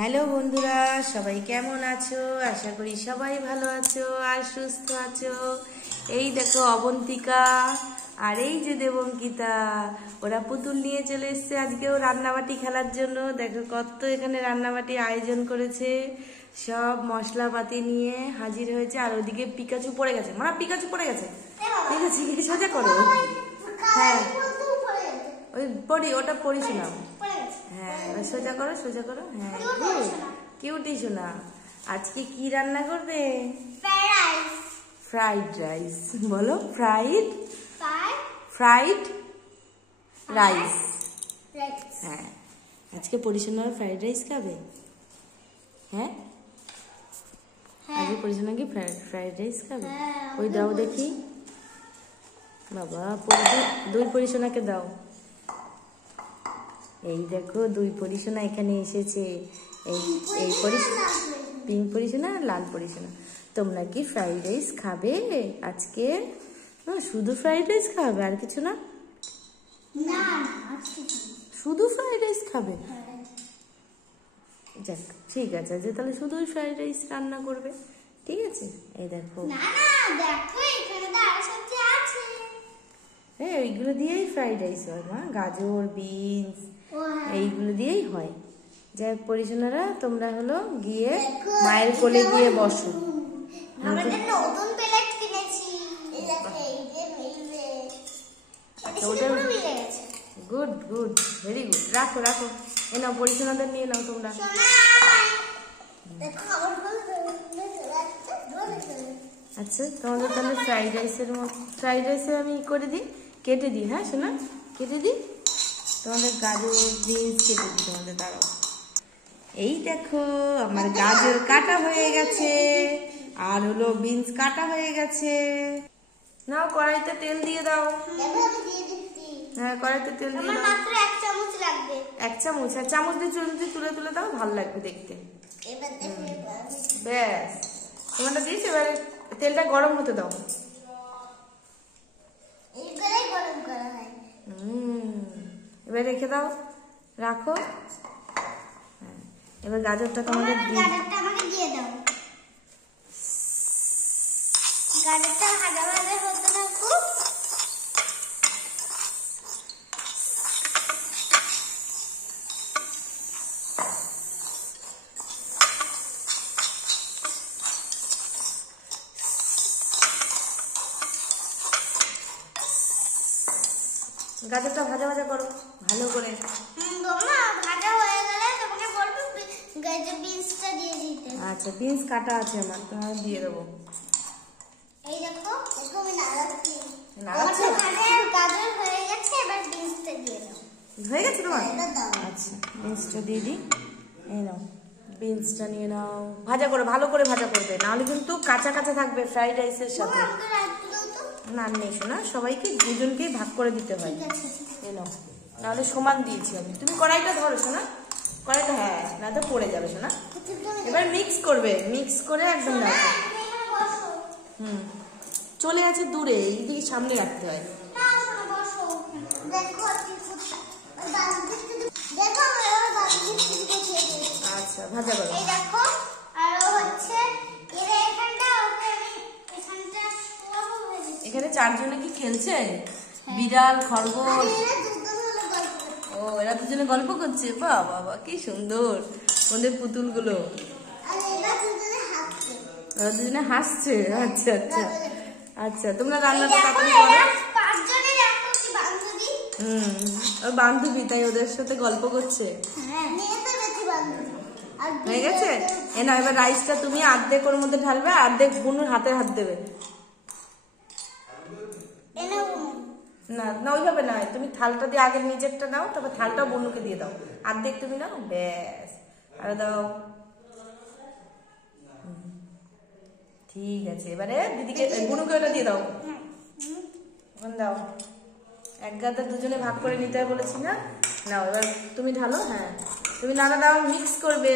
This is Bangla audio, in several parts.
হ্যালো বন্ধুরা, সবাই কেমন আছো? আশা করি সবাই ভালো আছো আর সুস্থ আছো। এই দেখো অবন্তিকা আর এই যে দেবঙ্কিতা, ওরা পুতুল নিয়ে চলে এসছে আজকেও রান্নাবাটি খেলার জন্য। দেখো কত এখানে রান্নাবাটি আয়োজন করেছে, সব মশলাপাতি নিয়ে হাজির হয়েছে। আর ওদিকে পিকাচু পড়ে গেছে, মানে পিকাচু পড়ে গেছে। ঠিক আছে, সোজা করো। হ্যাঁ ওই পড়ি, ওটা পড়িস না। হ্যাঁ সোজা করো, সোজা করো। হ্যাঁ কিউটি শোনা। আজকে কি রান্না করবে? Fried rice. বলো ফ্রাইড রাইস। হ্যাঁ আজকে পরিশোনা ফ্রাইড রাইস খাবে। হ্যাঁ আজকে পরিশোনা কি ফ্রাইড রাইস খাবে? ওই দাও দেখি বাবা, দুই পরিশোনাকে দাও। এই দেখো দুই পরিশোনা এখানে এসেছে। এই পিঙ্ক পরিশোনা আর লাল পরিশোনা। তোমরা কি ফ্রাইড রাইস খাবে আজকে? শুধু ফ্রাইড রাইস খাবে, আর কিছু না? শুধু ফ্রাইড রাইস খাবে? যাক ঠিক আছে, যে তাহলে শুধুই ফ্রাইড রাইস রান্না করবে। ঠিক আছে, এই দেখো হ্যাঁ ওইগুলো দিয়েই ফ্রাইড রাইস হয় মা, গাজর বিনস এইগুলো দিয়েই হয়। যাই পরিশোনারা, তোমরা হলো গিয়ে মায়ের কোলে গিয়ে বসো। Good good, very good. রাখো রাখো, এ নাও পরিশোনাদের নিয়ে নাও তোমরা। আচ্ছা তোমাদের তাহলে ফ্রাইড রাইসের আমি করে দিই, কেটে দিই। হ্যাঁ শোনা, কেটে দিই তোমাদের গাজর বিনস কেটে দিই তোমাদের। দাঁড়াও, এই দেখো আমার গাজর কাটা হয়ে গেছে আর হলো বিনস কাটা হয়ে গেছে। নাও কড়াইতে তেল দিয়ে দাও। হ্যাঁ কড়াইতে তেল দিয়ে দাও। এক চামচ। আর চামচ দিয়ে তুলে তুলে দাও, ভালো লাগবে দেখতে। ব্যাস তোমারটা দিয়েছি, এবারে তেলটা গরম হতে দাও। এবার রেখে দাও, রাখো। এবার গাজরটা তোমাদের দিয়ে দাও। গাজরটা ভাজা ভাজা হতে থাকুক। গাজরটা ভাজা ভাজা করো ভালো করে। আচ্ছা বিনস কাটা আছে আমার, তোমার দিয়ে দেবো। হয়ে গেছে তোমার? আচ্ছা বিনসটা দিয়ে দিই। এই নাও বিনসটা নিয়ে নাও, ভাজা করো, ভালো করে ভাজা করবে, নাহলে কিন্তু কাঁচা কাঁচা থাকবে ফ্রাইড রাইসের সাথে। না নেই শোনা, সবাইকে দুজনকেই ভাগ করে দিতে হয়। এই নাও, নাহলে সমান দিয়েছি আমি। তুমি কড়াইটা ধরো শোনা, কড়াইটা। হ্যাঁ না তো পড়ে যাবে শোনা। এবার মিক্স করবে, মিক্স করে একদম রাখো। চলে আছে দূরে, এইদিকে সামনে রাখতে হয়। আচ্ছা ভাজা করো। এখানে চারজনে কি খেলছে? বিড়াল, খরগোশ। ও এরা দুজনে গল্প করছে। বাহ বাবা কি সুন্দর ওদের পুতুলগুলো। ওরা দুজনে হাসছে। আচ্ছা আচ্ছা আচ্ছা, তোমরা রান্নাটা তাড়াতাড়ি করো। ওর বান্ধবী, তাই ওদের সাথে গল্প করছে। হয়ে গেছে? এ না, এবার রাইসটা তুমি অর্ধেক ওর মধ্যে ঢালবে, অর্ধেক বুনুর হাতে হাত দেবে। না না ওইভাবে নয়, তুমি থালটা দিয়ে আগে নিজেরটা নাও, তারপর থালটাও বনুকে দিয়ে দাও। অর্ধেক তুমি নাও, ব্যাস। আর দাও। ঠিক আছে, এবারে দিদিকে বনুকে ওটা দিয়ে দাও। দাও, এক গাদা দুজনে ভাগ করে নিতে হয় বলেছি না? নাও এবার তুমি ঢালো। হ্যাঁ তুমি নাড়া দাও, মিক্স করবে।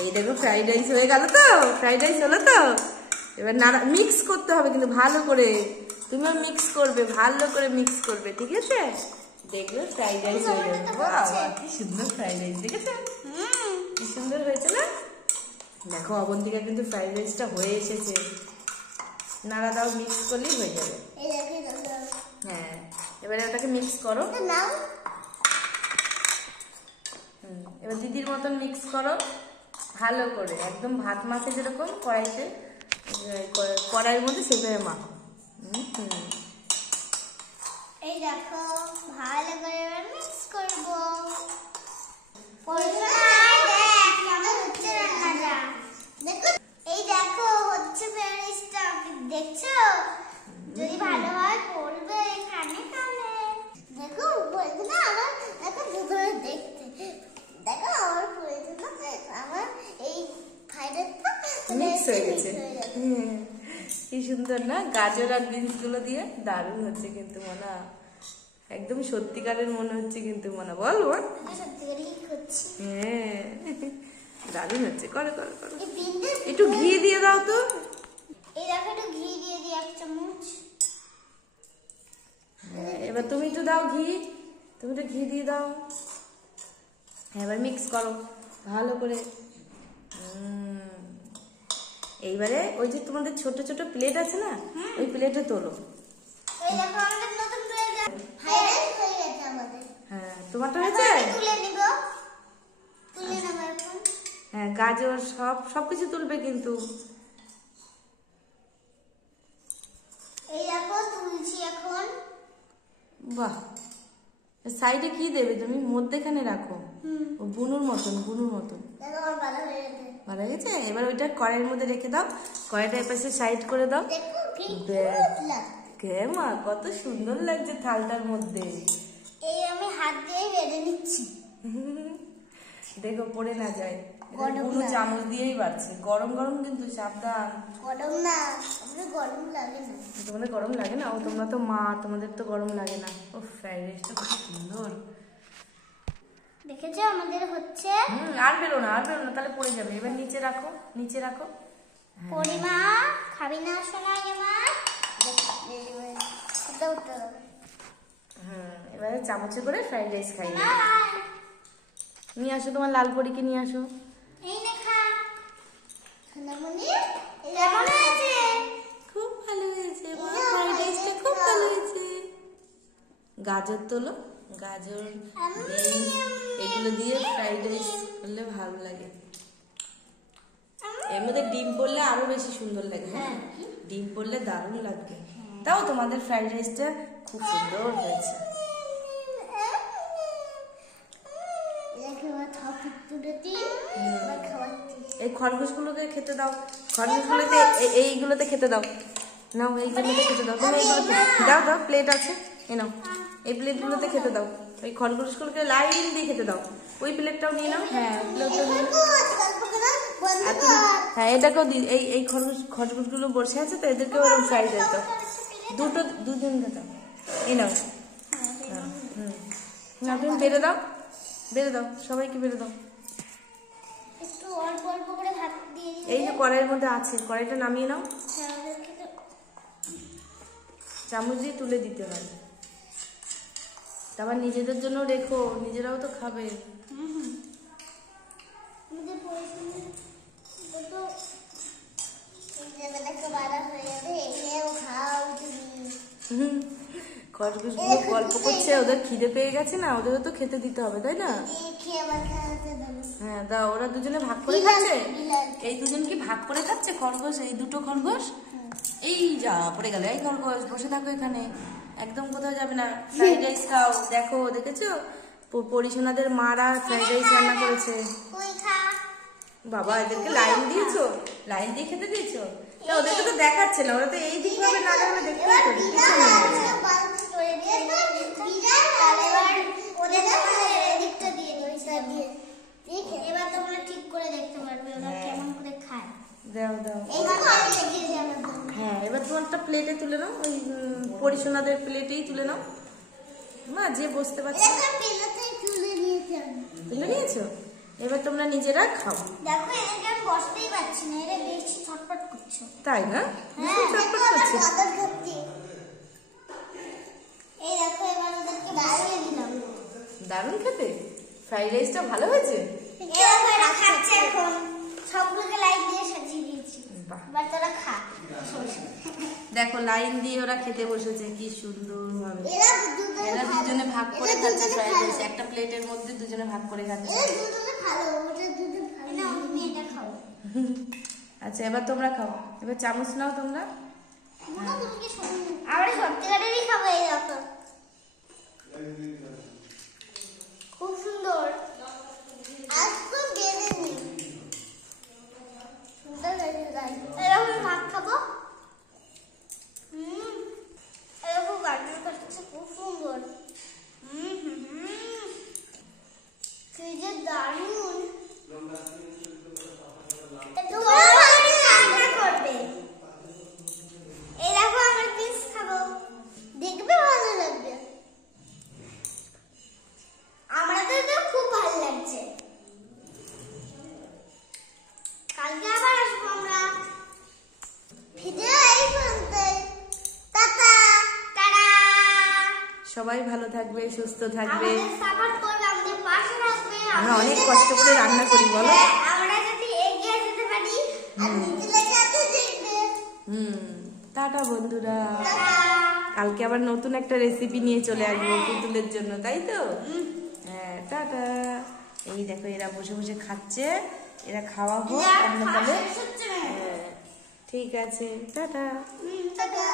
এই দেখো ফ্রাইড রাইস হয়ে গেল তো, ফ্রাইড রাইস হলো তো। এবার নাড়া মিক্স করতে হবে কিন্তু ভালো করে, তুমিও মিক্স করবে, ভালো করে মিক্স করবে। ঠিক আছে, দেখবে ফ্রাইড রাইস হয়ে যাবে। বাবা কি সুন্দর ফ্রাইড রাইস, দেখেছো কি সুন্দর হয়েছে না? দেখো অবন্তিকা কিন্তু ফ্রাইড রাইসটা হয়ে এসেছে। নাড়া দাও, মিক্স করলেই হয়ে যাবে। হ্যাঁ, এবারে ওটাকে মিক্স করো। এবার দিদির মতন মিক্স করো ভালো করে, একদম ভাত মাখে যেরকম কড়াইতে, কড়াইয়ের মধ্যে সেভাবে মাখো। এই দেখো ভালো করে মিক্স করব। এই দেখো হচ্ছে ফ্রাইডটা, দেখছো? যদি ভালো হয় পড়বে এখানে কানে। দেখো বলতে না আমার, দেখো দুধরে দেখতে, দেখো আমার পড়েছে না, আমার এই ফ্রাইডটা মিক্স হয়ে গেছে। কি সুন্দর না, গাজর আর বিনস গুলো দিয়ে দারুণ হচ্ছে কিন্তু মনা, একদম সত্যিকারের মনে হচ্ছে কিন্তু মনা। বল বল, সত্যিকারই হচ্ছে। হ্যাঁ দারুণ হচ্ছে। করো করো করো, একটু ঘি দিয়ে দাও তো। এই দেখো একটু ঘি দিয়ে দিই, 1 চামচ। এবার তুমি একটু দাও ঘি, তুমি একটু ঘি দিয়ে দাও। এবার মিক্স করো ভালো করে। এইবারে ওই যে তোমাদের ছোট ছোট প্লেট আছে না, ওই প্লেটে তোলো। এই দেখো আমাদের নতুন প্লেট হাইলাইট হয়ে গেছে আমাদের। হ্যাঁ, তোমারটা হয়েছে? তুলে নিব, তুলে নেব এখন। হ্যাঁ, গাজর সবকিছু তুলবে কিন্তু। এই দেখো তুলছি এখন। বাহ, সাইডে কি দেবে তুমি? মধ্যেখানে রাখো, বুনুর মতন, বুনুর মতন। দেখো আমার ভালো হয়ে গেছে। ভালো হয়ে গেছে। এবার ওইটা কড়াইয়ের মধ্যে রেখে দাও, কড়াইটা এপাশে সাইড করে দাও। দেখো কি মা কত সুন্দর লাগছে থালটার মধ্যে। এই আমি হাত দিয়ে বেঁধে নিচ্ছি, দেখো পড়ে না যায়। গরম পুরো না। চামচ দিয়েই বাড়ছে। গরম গরম কিন্তু, সাবধান। গরম না, আমাদের গরম লাগে না। তোমাদের গরম লাগে না? ও তোমরা তো মা, তোমাদের তো গরম লাগে না। ও ফ্রাইড রাইসটা খুব সুন্দর। দেখেছো আমাদের হচ্ছে। আর বেরো না, আর বেরো না, তাহলে পড়ে যাবে। এবার নিচে রাখো, নিচে রাখো। পরিমা খাবি না সোনা আমার? দাও তো। এবারে চামচে করে ফ্রাইড রাইস খাই। নিয়ে আসো তোমার লাল পরীকে, নিয়ে আসো। এই নে খা সোনামণি, কেমন হয়েছে? খুব ভালো হয়েছে, ফ্রাইড রাইসটা খুব ভালো হয়েছে। গাজর তোলো, গাজর বিনস এগুলো দিয়ে ফ্রাইড রাইস করলে ভালো লাগে। এর মধ্যে ডিম পড়লে আরো বেশি সুন্দর লাগে। হ্যাঁ, ডিম পড়লে দারুণ লাগবে। তাও তোমাদের ফ্রাইড রাইসটা খুব সুন্দর হয়েছে। এই খরগোশগুলোকে খেতে দাও, খরগোশগুলোতে এইগুলোতে খেতে দাও। নাও এইগুলোতে খেতে দাও, তুমি এইগুলোতে দাও, দাও প্লেট আছে, এ নাও এই প্লেটগুলোতে খেতে দাও। ওই খরগোশগুলোকে লাইন দিয়ে খেতে দাও। ওই প্লেটটাও নিয়ে নাও। হ্যাঁ, প্লেটটাও নিয়ে নাও। হ্যাঁ, এটাকেও দি। এই খরগোশগুলো বসে আছে তো, এদেরকেও ওরকম ফ্রাইড রাইস দাও। দুজন দাও, এই নাও। না তুমি বেড়ে দাও, বেড়ে দাও, সবাইকে বেড়ে দাও। একটু অল্প অল্প করে ভাত দিয়ে দিই। এই যে কড়াইয়ের মধ্যে আছে, কড়াইটা নামিয়ে নাও। চামচ দিয়ে তুলে দিতে হয়, তারপর নিজেদের জন্য রেখো, নিজেরাও তো খাবে। খরগোশগুলো গল্প করছে, ওদের খিদে পেয়ে গেছে না, ওদেরও তো খেতে দিতে হবে, তাই না? হ্যাঁ দাও, ওরা দুজনে ভাগ করে খাচ্ছে। এই দুজন কি ভাগ করে খাচ্ছে খরগোশ? এই দুটো খরগোশ, এই যা পড়ে গেল। এই খরগোশ বসে থাকো এখানে, একদম কোথাও যাবে না। ফ্রাইড রাইস খাও। দেখো, দেখেছো পরিশোনাদের মারা ফ্রাইড রাইস রান্না করেছে। বাবা, এদেরকে লাইন দিয়েছো, লাইন দিয়ে খেতে দিয়েছো? তা ওদেরকে তো দেখাচ্ছে না, ওরা তো এই দিক ভাবে না দেখলে দেখতে পাবে। এবার তোমরা ঠিক করে দেখতে পারবে ওরা কেমন করে খায়। দাও দাও। হ্যাঁ, এবার তোমারটা প্লেটে তুলে নাও, ওই পরিশোনাদের প্লেটেই তুলে নাও। মা যে বসতে পারছে তুলে নিয়েছো। এবার তোমরা নিজেরা খাও। দেখো এদেরকে আমি বসতেই পারছি না, এরা বেশি ছটফট করছে। তাই না? ছটফট করছে। এই দেখো এবার ওদেরকে বসিয়ে দিলাম। দারুণ খেতে, ফ্রাইড রাইসটা ভালো হয়েছে। এরা খাচ্ছে এখন, সবগুলোকে লাইট বাহ, এবার তোরা খা। দেখো লাইন দিয়ে ওরা খেতে বসেছে কি সুন্দর ভাবে। এরা এরা দুজনে ভাগ করে এরা খাচ্ছে দুজনে ফ্রাইড ভালো। রাইস, একটা প্লেটের মধ্যে দুজনে ভাগ করে খাচ্ছে। এরা দুজনে ভালো, ওটা দুজনে ভালো না, আমি এটা খাবো। আচ্ছা এবার তোমরা খাও, এবার চামচ নাও তোমরা। মুখা তুমি কি শুনুন, আমরা সত্যিকারেরই খাবো। এই দেখো খুব সুন্দর, একদম বেঁধে নি সুন্দর হয়েছে। তাই এরকম ভাত খাবো। এরকম গার্ডেন করছে খুব সুন্দর। কি যে দারুণ। রান্না করবে, এই দেখো আমরা পিস খাবো, দেখবে ভালো লাগবে। আমাদের তো খুব ভালো লাগছে। কালকে আবার আসবো আমরা। ভিডিও এই পর্যন্ত। Tata tata. সবাই ভালো থাকবে, সুস্থ থাকবে। আমাদের সাপোর্ট করবে, আমাদের পাশে থাকবে। আমরা অনেক কষ্ট করে রান্না করি বলো। আমরা যদি এগিয়ে যেতে পারি আর নিচে লেগে আছে দেখবে। টাটা বন্ধুরা। টাটা। কালকে আবার নতুন একটা রেসিপি নিয়ে চলে আসবো পুতুলের জন্য, তাই তো? হ্যাঁ টাটা। এই দেখো এরা বসে বসে খাচ্ছে, এরা খাওয়া হোক আমরা তাহলে। ঠিক আছে, টাটা। টাটা।